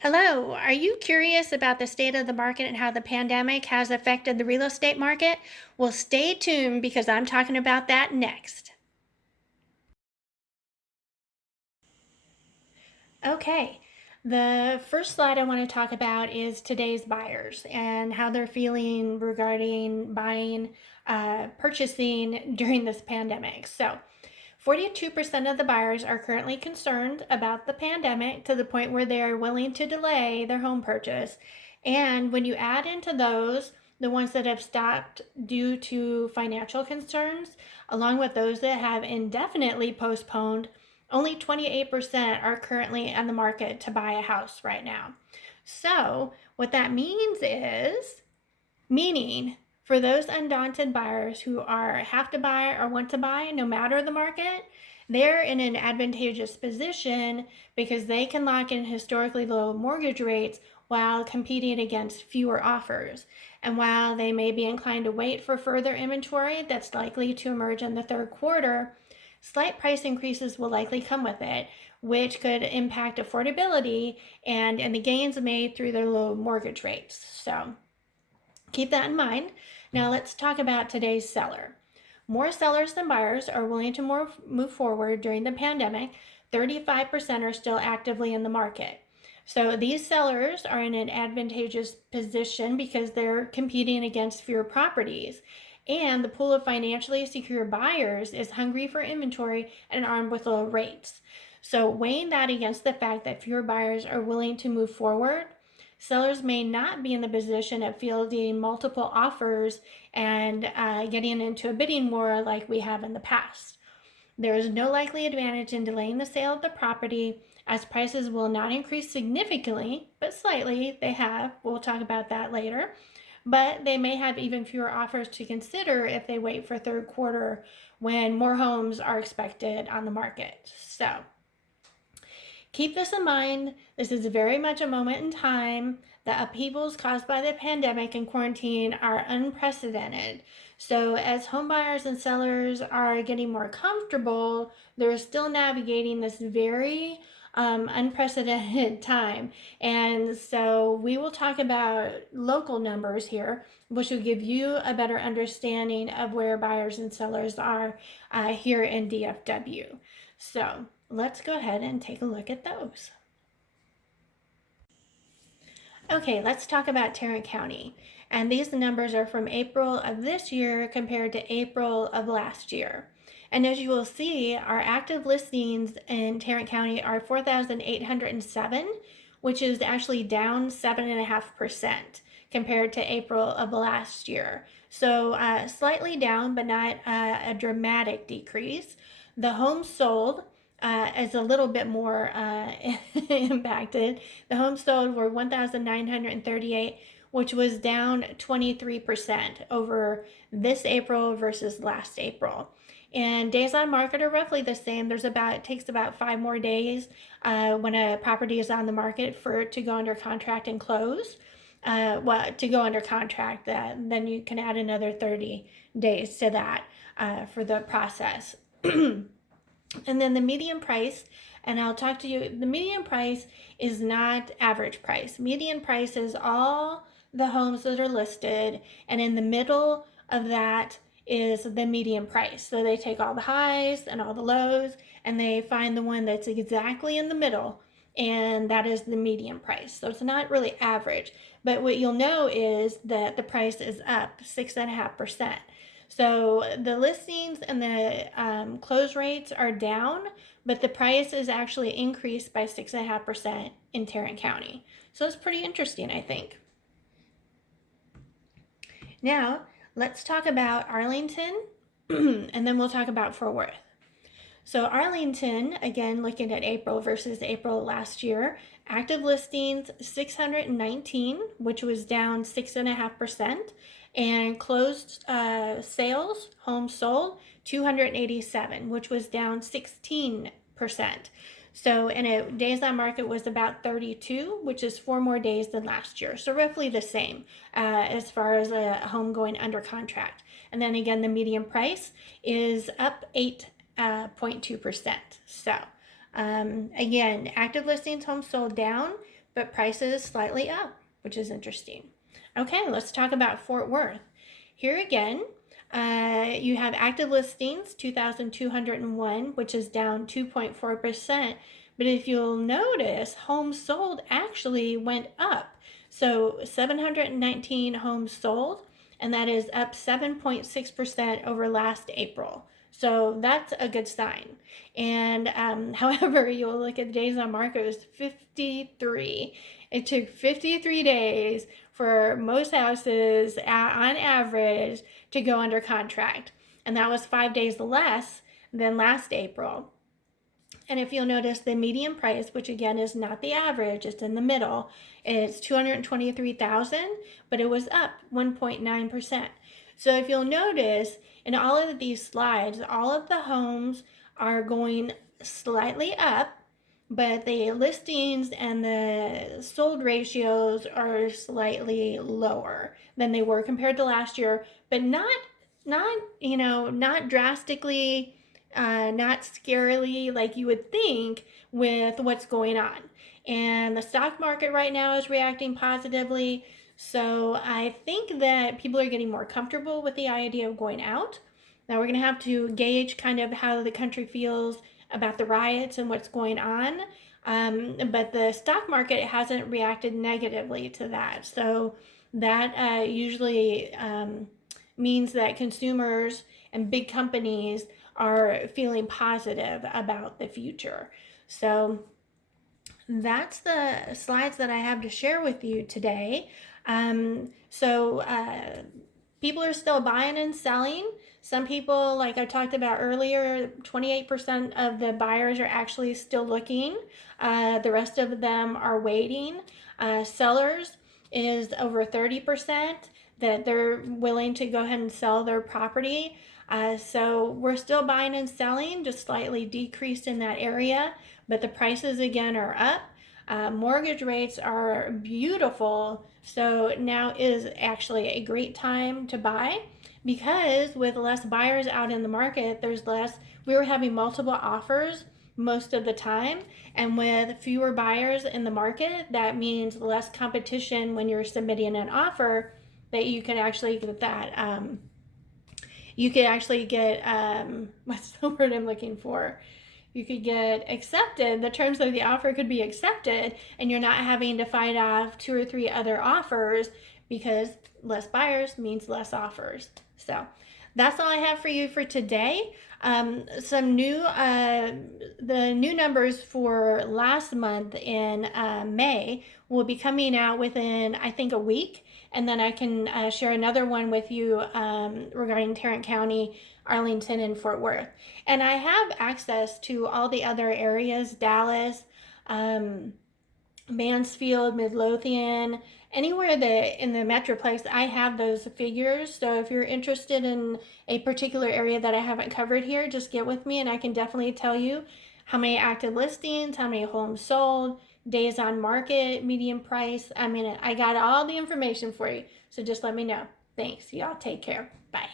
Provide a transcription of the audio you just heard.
Hello, are you curious about the state of the market and how the pandemic has affected the real estate market? Well, stay tuned because I'm talking about that next. Okay, the first slide I want to talk about is today's buyers and how they're feeling regarding buying, purchasing during this pandemic. So, 42% of the buyers are currently concerned about the pandemic to the point where they are willing to delay their home purchase. And when you add into those the ones that have stopped due to financial concerns, along with those that have indefinitely postponed, only 28% are currently on the market to buy a house right now. So, what that means is, meaning for those undaunted buyers who have to buy or want to buy no matter the market, they're in an advantageous position because they can lock in historically low mortgage rates while competing against fewer offers. And while they may be inclined to wait for further inventory that's likely to emerge in the third quarter, slight price increases will likely come with it, which could impact affordability and the gains made through their low mortgage rates. So keep that in mind. Now let's talk about today's seller. More sellers than buyers are willing to move forward during the pandemic. 35% are still actively in the market. So these sellers are in an advantageous position because they're competing against fewer properties. And the pool of financially secure buyers is hungry for inventory and armed with low rates. So weighing that against the fact that fewer buyers are willing to move forward, sellers may not be in the position of fielding multiple offers and getting into a bidding war like we have in the past. There is no likely advantage in delaying the sale of the property as prices will not increase significantly, but slightly they have. We'll talk about that later. But they may have even fewer offers to consider if they wait for third quarter when more homes are expected on the market. So keep this in mind. This is very much a moment in time. The upheavals caused by the pandemic and quarantine are unprecedented. So, as homebuyers and sellers are getting more comfortable, they're still navigating this very unprecedented time. And so, we will talk about local numbers here, which will give you a better understanding of where buyers and sellers are here in DFW. So, let's go ahead and take a look at those. Okay, let's talk about Tarrant County. And these numbers are from April of this year compared to April of last year. And as you will see, our active listings in Tarrant County are 4,807, which is actually down 7.5% compared to April of last year. So slightly down, but not a dramatic decrease. The homes sold is a little bit more impacted. The homes sold were 1,938, which was down 23% over this April versus last April. And days on market are roughly the same. It takes about 5 more days when a property is on the market for it to go under contract and close. To go under contract, then you can add another 30 days to that for the process. And then the median price, and I'll talk to you, the median price is not average price. Median price is all the homes that are listed, and in the middle of that is the median price. So they take all the highs and all the lows, and they find the one that's exactly in the middle, and that is the median price. So it's not really average, but what you'll know is that the price is up 6.5%. So the listings and the close rates are down, but the price is actually increased by 6.5% in Tarrant County. So it's pretty interesting, I think. Now, let's talk about Arlington, and then we'll talk about Fort Worth. So Arlington, again, looking at April versus April last year, active listings 619, which was down 6.5%, and closed sales, homes sold 287, which was down 16%. So, and days on market was about 32, which is 4 more days than last year. So roughly the same as far as a home going under contract. And then again, the median price is up 8.2%. So again, active listings, homes sold down, but prices slightly up, which is interesting. Okay, let's talk about Fort Worth. Here again, you have active listings, 2,201, which is down 2.4%. But if you'll notice, homes sold actually went up. So 719 homes sold, and that is up 7.6% over last April. So that's a good sign. And however, you'll look at the days on market, it was 53. It took 53 days for most houses on average to go under contract. And that was 5 days less than last April. And if you'll notice, the median price, which again is not the average, it's in the middle, it's 223,000, but it was up 1.9%. So if you'll notice, in all of these slides, all of the homes are going slightly up, but the listings and the sold ratios are slightly lower than they were compared to last year, but not drastically, not scarily like you would think with what's going on. And the stock market right now is reacting positively. So I think that people are getting more comfortable with the idea of going out. Now we're going to have to gauge kind of how the country feels about the riots and what's going on. But the stock market hasn't reacted negatively to that. So that usually means that consumers and big companies are feeling positive about the future. So that's the slides that I have to share with you today. People are still buying and selling. Some people, like I talked about earlier, 28% of the buyers are actually still looking. The rest of them are waiting. Sellers is over 30% that they're willing to go ahead and sell their property. So we're still buying and selling, just slightly decreased in that area, but the prices again are up. Mortgage rates are beautiful, so now is actually a great time to buy, because with less buyers out in the market, we were having multiple offers most of the time, and with fewer buyers in the market, that means less competition when you're submitting an offer, that you can actually get that what's the word I'm looking for? You could get accepted. The terms of the offer could be accepted, and you're not having to fight off 2 or 3 other offers, because less buyers means less offers. So that's all I have for you for today. The new numbers for last month in May will be coming out within, I think, a week. And then I can share another one with you regarding Tarrant County, Arlington, and Fort Worth. And I have access to all the other areas, Dallas, Mansfield, Midlothian, anywhere in the Metroplex, I have those figures. So if you're interested in a particular area that I haven't covered here, just get with me and I can definitely tell you how many active listings, how many homes sold, days on market, median price. I got all the information for you. So just let me know. Thanks. Y'all take care. Bye.